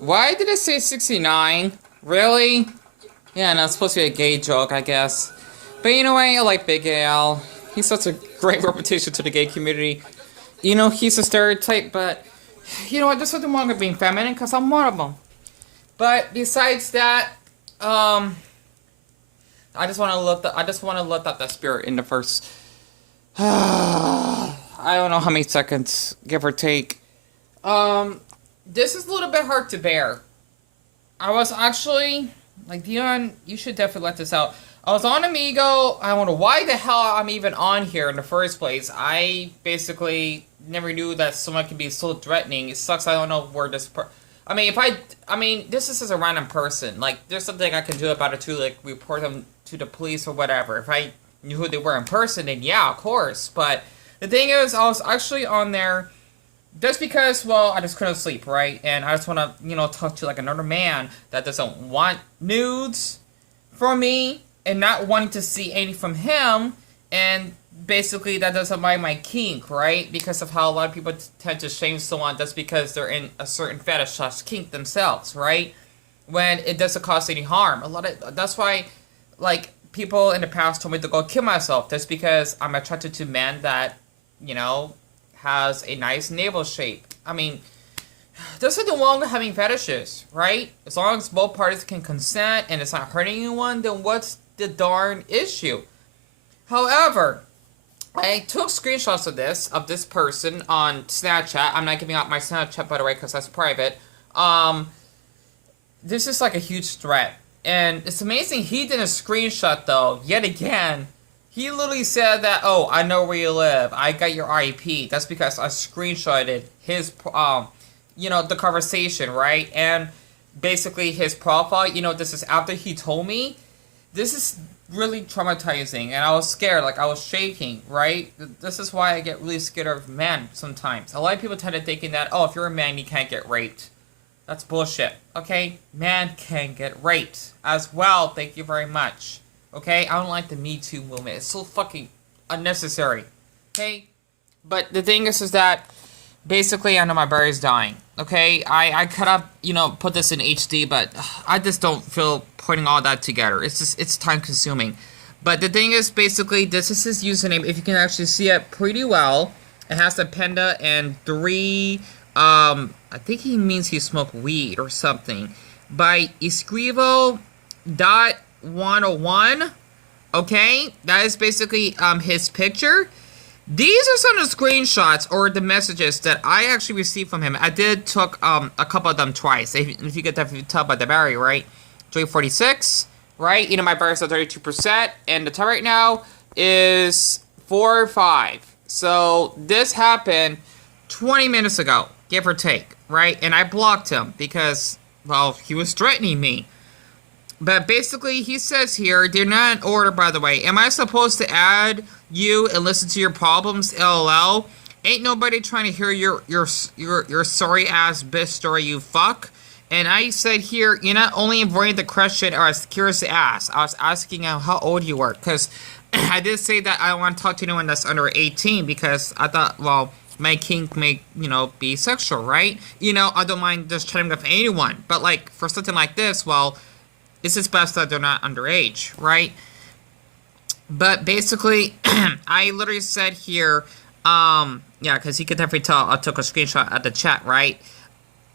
Why did it say 69? Really? Yeah, no, it's supposed to be a gay joke, I guess. But you know what? I like Big Al. He's such a great reputation to the gay community. You know, he's a stereotype, but you know what? There's nothing wrong with being feminine, because I'm one of them. But besides that, I just want to lift up that spirit in the first. I don't know how many seconds, give or take. This is a little bit hard to bear. I was actually, like, Dion, you should definitely let this out. I was on Amigo. I don't know why the hell I'm even on here in the first place. I basically never knew that someone could be so threatening. It sucks. I don't know where this. I mean, this is just a random person. Like, there's something I can do about it too, like report them to the police or whatever. If I knew who they were in person, then yeah, of course. But the thing is, I was actually on there just because, well, I just couldn't sleep, right? And I just want to, talk to like another man that doesn't want nudes from me and not wanting to see any from him, and basically that doesn't mind my kink, right? Because of how a lot of people tend to shame someone just because they're in a certain fetish slash kink themselves, right? When it doesn't cause any harm. That's why, like, people in the past told me to go kill myself just because I'm attracted to men that, has a nice navel shape. I mean, there's nothing wrong with having fetishes, right? As long as both parties can consent and it's not hurting anyone, then what's the darn issue? However, I took screenshots of this person on Snapchat. I'm not giving out my Snapchat, by the way, because that's private. This is like a huge threat. And it's amazing he didn't screenshot, though, yet again. He literally said that, oh, I know where you live. I got your IP. That's because I screenshotted his, the conversation, right? And basically his profile, this is after he told me. This is really traumatizing. And I was scared. Like, I was shaking, right? This is why I get really scared of men sometimes. A lot of people tend to thinking that, oh, if you're a man, you can't get raped. That's bullshit, okay? Man can get raped as well. Thank you very much. Okay, I don't like the Me Too movement. It's so fucking unnecessary. Okay, but the thing is that basically I know my battery's dying. Okay, I could have put this in HD, but I just don't feel putting all that together. It's time consuming. But the thing is, basically, this is his username. If you can actually see it pretty well, it has a panda and 3. I think he means he smoked weed or something. By Escrivo.101. Okay, that is basically his picture. These are some of the screenshots or the messages that I actually received from him. I did took a couple of them twice. If you could definitely tell by the battery, right? 346, right? My battery's at 32%, and the time right now is 4 or 5. So this happened 20 minutes ago, give or take, right? And I blocked him because, well, he was threatening me. But basically, he says here, they're not in order, by the way. Am I supposed to add you and listen to your problems, LOL? Ain't nobody trying to hear your sorry ass bitch story, you fuck. And I said here, you're not only avoiding the question I was curious to ask. I was asking how old you were, because I did say that I don't want to talk to anyone that's under 18, because I thought, well, my kink may, be sexual, right? I don't mind just chatting with anyone. But, like, for something like this, well, it's just best that they're not underage, right? But basically, I literally said here, yeah, because you could definitely tell I took a screenshot at the chat, right?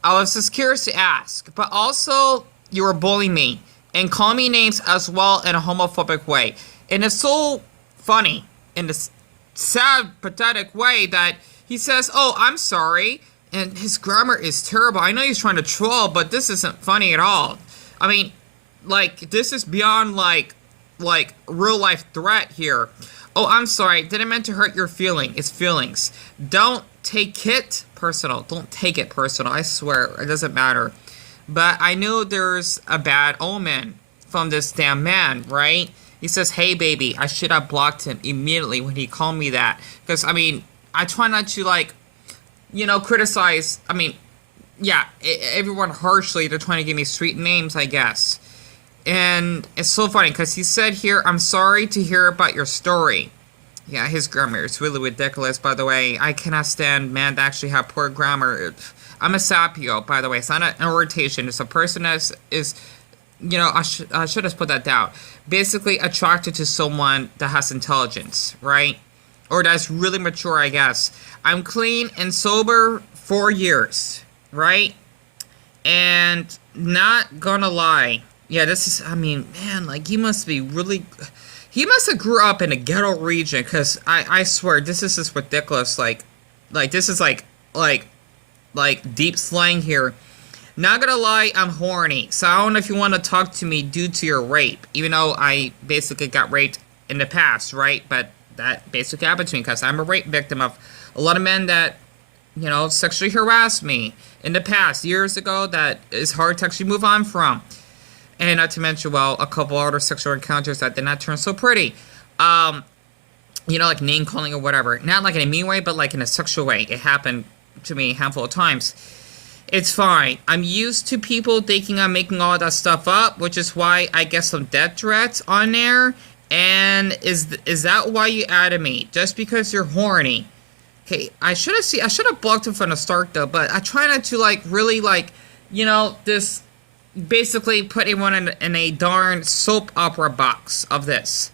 I was just curious to ask, but also, you were bullying me and calling me names as well in a homophobic way. And it's so funny in this sad, pathetic way that he says, oh, I'm sorry, and his grammar is terrible. I know he's trying to troll, but this isn't funny at all. I mean, like, this is beyond, like real life threat here. Oh, I'm sorry. Didn't mean to hurt your feelings. Don't take it personal. Don't take it personal. I swear. It doesn't matter. But I knew there's a bad omen from this damn man, right? He says, hey, baby, I should have blocked him immediately when he called me that. Because, I mean, I try not to, like, criticize. I mean, yeah, everyone harshly. They're trying to give me street names, I guess. And it's so funny, because he said here, I'm sorry to hear about your story. Yeah, his grammar is really ridiculous, by the way. I cannot stand men that actually have poor grammar. I'm a sapio, by the way. It's not an orientation. It's a person that is, you know, I should have put that down. Basically attracted to someone that has intelligence, right? Or that's really mature, I guess. I'm clean and sober 4 years, right? And not gonna lie. Yeah, this is, I mean, man, like, he must be really, he must have grew up in a ghetto region, because I swear, this is just ridiculous. Like, this is like deep slang here. Not gonna lie, I'm horny. So I don't know if you want to talk to me due to your rape. Even though I basically got raped in the past, right? But that basically happened to me because I'm a rape victim of a lot of men that, you know, sexually harassed me in the past, years ago, that is hard to actually move on from. And not to mention, well, a couple other sexual encounters that did not turn so pretty. You know, like name calling or whatever. Not like in a mean way, but like in a sexual way. It happened to me a handful of times. It's fine. I'm used to people thinking I'm making all that stuff up, which is why I get some death threats on there. And is that why you added me? Just because you're horny? Okay, I should have blocked him from the start though, but I try not to like really like, you know, this basically put anyone in a darn soap opera box of this.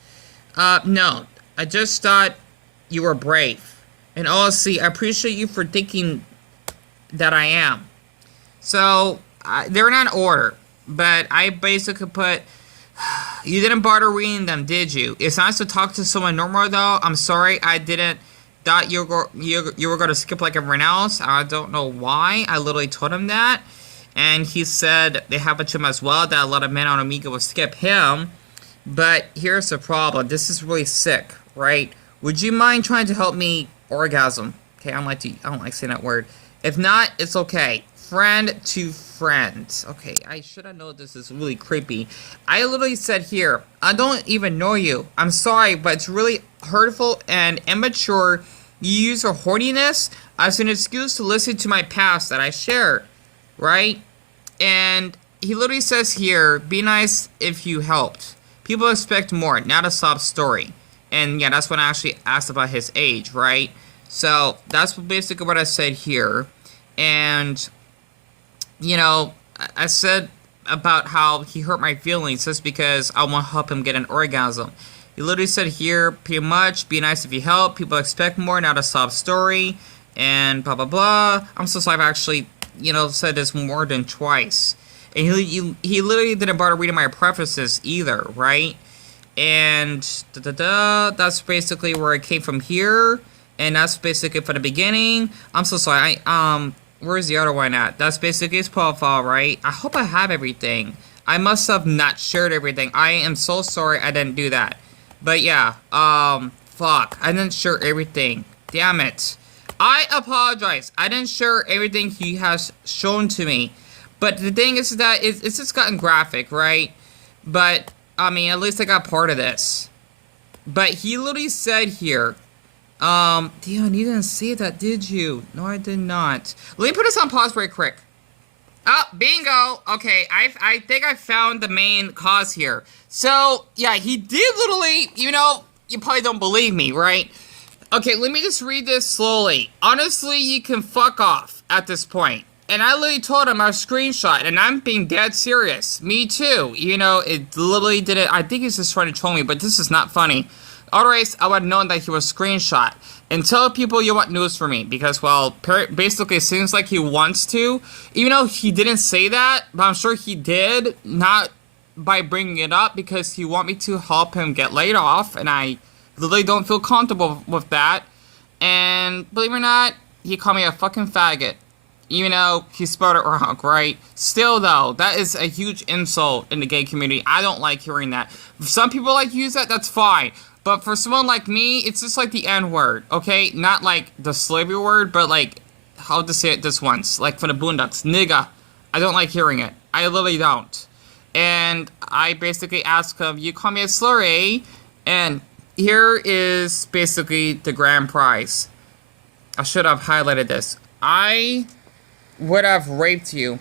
No, I just thought you were brave, and honestly, I appreciate you for thinking that I am. So they're not in order, but I basically put. You didn't bother reading them, did you? It's nice to talk to someone normal, though. I'm sorry, I didn't. Thought you were going to skip like everyone else. I don't know why. I literally told him that. And he said they happened to him as well, that a lot of men on Amiga would skip him. But here's the problem. This is really sick, right? Would you mind trying to help me orgasm? Okay, I don't like saying that word. If not, it's okay. Friend to friend. Okay, I should have known this is really creepy. I literally said here, I don't even know you. I'm sorry, but it's really hurtful and immature. You use your horniness as an excuse to listen to my past that I share, right? And he literally says here, be nice if you helped. People expect more, not a sob story. And yeah, that's when I actually asked about his age, right? So that's basically what I said here. And you know, I said about how he hurt my feelings just because I want to help him get an orgasm. He literally said here, pretty much, be nice if you help. People expect more, not a sob story. And blah, blah, blah. I'm so sorry I've actually, you know, said this more than twice. And he literally didn't bother reading my prefaces either, right? And that's basically where it came from here. And that's basically from the beginning. I'm so sorry. Where's the other one at? That's basically his profile, right? I hope I have everything. I must have not shared everything. I am so sorry I didn't do that. But yeah, fuck. I didn't share everything. Damn it. I apologize. I didn't share everything he has shown to me. But the thing is that it's just gotten graphic, right? But, I mean, at least I got part of this. But he literally said here, Dion, you didn't see that, did you? No, I did not. Let me put this on pause very quick. Oh, bingo. Okay, I think I found the main cause here. So, yeah, he did literally, you know, you probably don't believe me, right? Okay, let me just read this slowly. Honestly, you can fuck off at this point. And I literally told him I screenshot, and I'm being dead serious. Me too. You know, it literally didn't, I think he's just trying to troll me, but this is not funny. Otherwise, I would have known that he was screenshot. And tell people you want news from me. Because, well, basically it seems like he wants to. Even though he didn't say that, but I'm sure he did. Not by bringing it up, because he want me to help him get laid off. And I literally don't feel comfortable with that. And, believe it or not, he called me a fucking faggot. Even though he spelled it wrong, right? Still, though, that is a huge insult in the gay community. I don't like hearing that. If some people like to use that, that's fine. But for someone like me, it's just like the N-word, okay? Not like the slavery word, but like, how to say it this once. Like for the Boondocks, nigga. I don't like hearing it. I literally don't. And I basically asked him, you call me a slurry? And here is basically the grand prize. I should have highlighted this. I would have raped you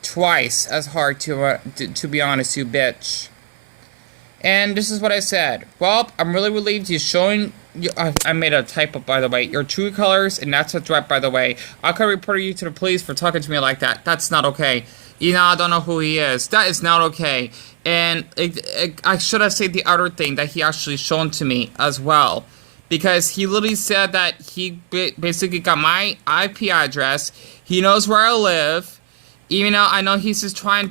twice as hard, to be honest, you bitch. And this is what I said. Well, I'm really relieved you're showing I made a typo, by the way. Your true colors, and that's a threat, by the way. I could report you to the police for talking to me like that. That's not okay. You know, I don't know who he is. That is not okay. And I should have said the other thing that he actually shown to me as well. Because he literally said that he basically got my IP address. He knows where I live. Even though I know he's just trying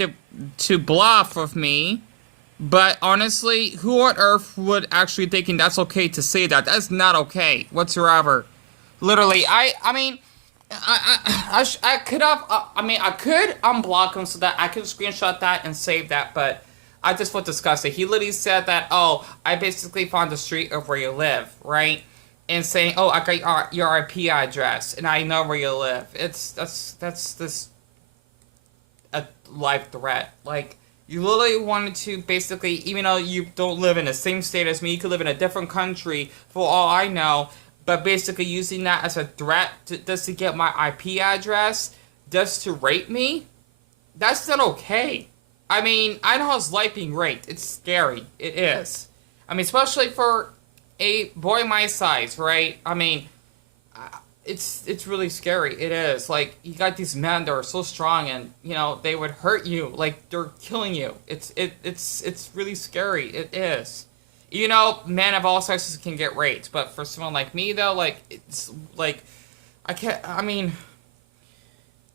to bluff with me. But honestly, who on earth would actually thinking that's okay to say that? That's not okay whatsoever. Literally, I mean, I could have, I could unblock him so that I could screenshot that and save that, but I just would discuss it. He literally said that, oh, I basically found the street of where you live, right? And saying, oh, I got your IP address, and I know where you live. That's this a life threat. Like, you literally wanted to basically, even though you don't live in the same state as me, you could live in a different country, for all I know, but basically using that as a threat just to get my IP address, just to rape me, that's not okay. I mean, I know how's life being raped. It's scary. It is. I mean, especially for a boy my size, right? I mean, it's really scary. It is. Like, you got these men that are so strong, and you know they would hurt you. Like, they're killing you. It's really scary. It is. You know, men of all sexes can get raped, but for someone like me, though, like, it's like, I can't. I mean,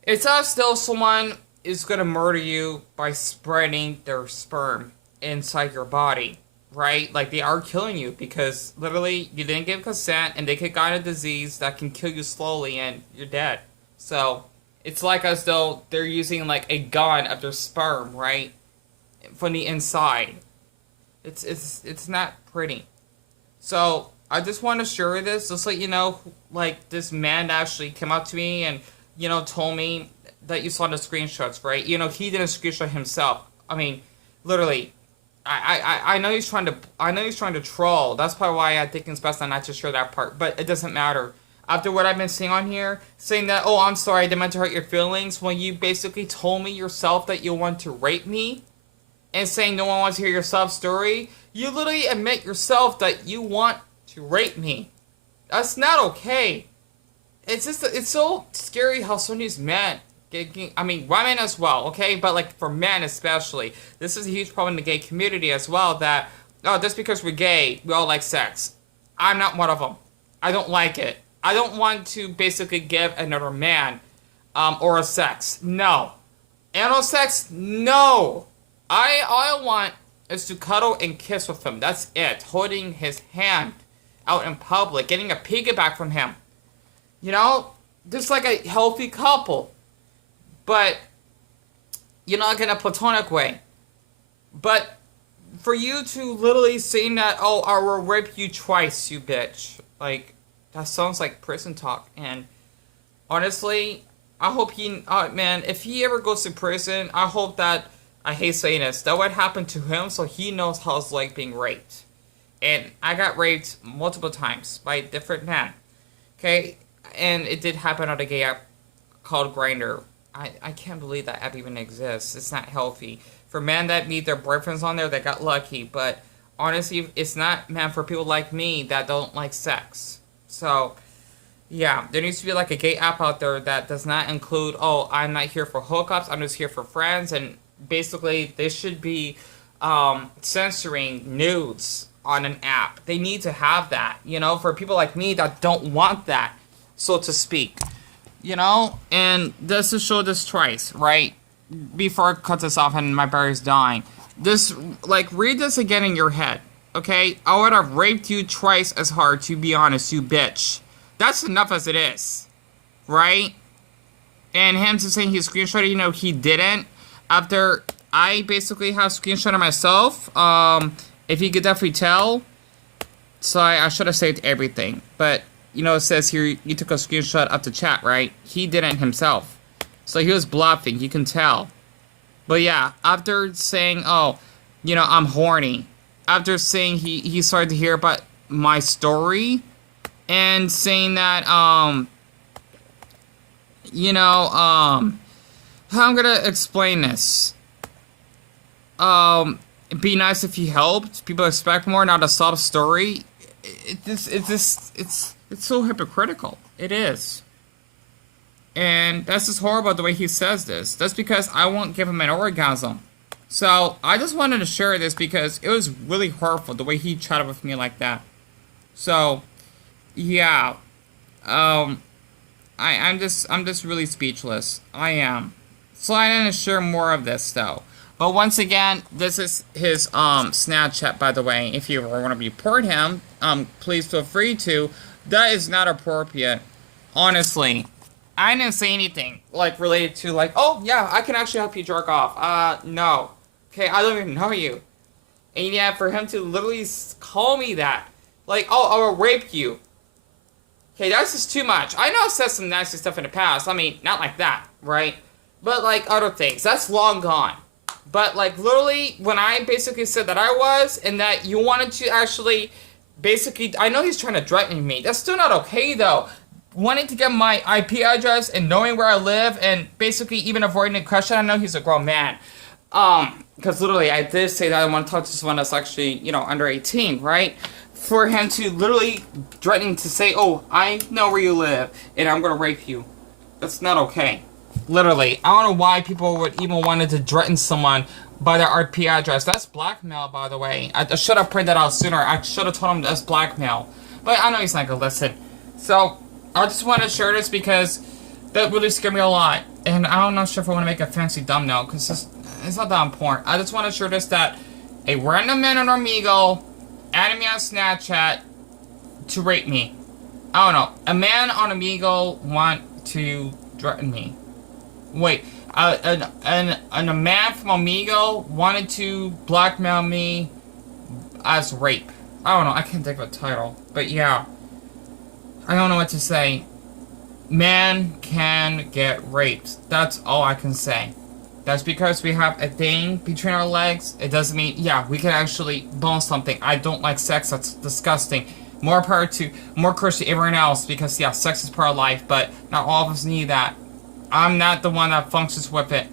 it's not still someone is gonna murder you by spreading their sperm inside your body. Right? Like, they are killing you because literally you didn't give consent, and they could get a disease that can kill you slowly and you're dead. So it's like as though they're using like a gun of their sperm, right? From the inside. It's not pretty. So I just want to share this, just like, you know, like this man actually came up to me and, you know, told me that you saw the screenshots, right? You know, he didn't screenshot himself. I mean, literally. I know he's trying to troll. That's probably why I think it's best not to share that part. But it doesn't matter. After what I've been seeing on here, saying that, oh, I'm sorry, I didn't mean to hurt your feelings, when you basically told me yourself that you want to rape me, and saying no one wants to hear your sob story, you literally admit yourself that you want to rape me. That's not okay. It's so scary how some of these men, I mean, women as well, okay? But, like, for men especially, this is a huge problem in the gay community as well, that, oh, just because we're gay, we all like sex. I'm not one of them. I don't like it. I don't want to basically give another man, or a sex. No. Anal sex? No. All I want is to cuddle and kiss with him. That's it. Holding his hand out in public, getting a piggyback from him. You know? Just like a healthy couple. But, you're not in a platonic way. But, for you to literally saying that, oh, I will rape you twice, you bitch. Like, that sounds like prison talk. And, honestly, I hope he, man, if he ever goes to prison, I hope that, I hate saying this, that would happen to him so he knows how it's like being raped. And I got raped multiple times by different men. Okay? And it did happen on a gay app called Grindr. I can't believe that app even exists. It's not healthy. For men that meet their boyfriends on there, they got lucky. But honestly, it's not meant for people like me that don't like sex. So, yeah, there needs to be like a gay app out there that does not include, oh, I'm not here for hookups, I'm just here for friends. And basically, they should be censoring nudes on an app. They need to have that, you know, for people like me that don't want that, so to speak. You know, and just to show this twice, right? Before I cut this off and my battery's dying. This, like, read this again in your head, okay? I would have raped you twice as hard, to be honest, you bitch. That's enough as it is, right? And him to saying he screenshotted, you know, he didn't. After I basically have screenshotted myself, if you could definitely tell. So I should have saved everything, but you know, it says here, you took a screenshot of the chat, right? He didn't himself. So he was bluffing, you can tell. But yeah, after saying, oh, you know, I'm horny. After saying he started to hear about my story. And saying that, you know, how I'm gonna explain this. It'd be nice if he helped. People expect more, not a sob story. it's so hypocritical. It is. And that's just horrible the way he says this. That's because I won't give him an orgasm. So I just wanted to share this because it was really hurtful the way he chatted with me like that. So yeah, I'm just really speechless. I am. So I didn't share more of this though. But once again, this is his Snapchat, by the way. If you want to report him, please feel free to. That is not appropriate. Honestly. I didn't say anything, like, related to, like, oh, yeah, I can actually help you jerk off. No. Okay, I don't even know you. And yeah, for him to literally call me that. Like, oh, I will rape you. Okay, that's just too much. I know I've said some nasty stuff in the past. I mean, not like that, right? But, like, other things. That's long gone. But, like, literally, when I basically said that I was, and that you wanted to actually, basically, I know he's trying to threaten me. That's still not okay, though. Wanting to get my IP address and knowing where I live and basically even avoiding a question. I know he's a grown man. Because literally I did say that I want to talk to someone that's actually, you know, under 18, right? For him to literally threatening to say, oh, I know where you live and I'm going to rape you. That's not okay. Literally. I don't know why people would even wanted to threaten someone by their IP address. That's blackmail, by the way. I should have printed that out sooner. I should have told him that's blackmail. But I know he's not going to listen. So I just want to share this because that really scared me a lot. And I'm not sure if I want to make a fancy thumbnail because it's not that important. I just want to share this that a random man on Omegle added me on Snapchat to rape me. I don't know. A man on Omegle want to threaten me. Wait. And a man from Omegle wanted to blackmail me as rape. I don't know. I can't think of a title. But yeah. I don't know what to say. Man can get raped. That's all I can say. That's because we have a thing between our legs. It doesn't mean, yeah, we can actually bone something. I don't like sex. That's disgusting. More courage to everyone else because, yeah, sex is part of life, but not all of us need that. I'm not the one that functions with it.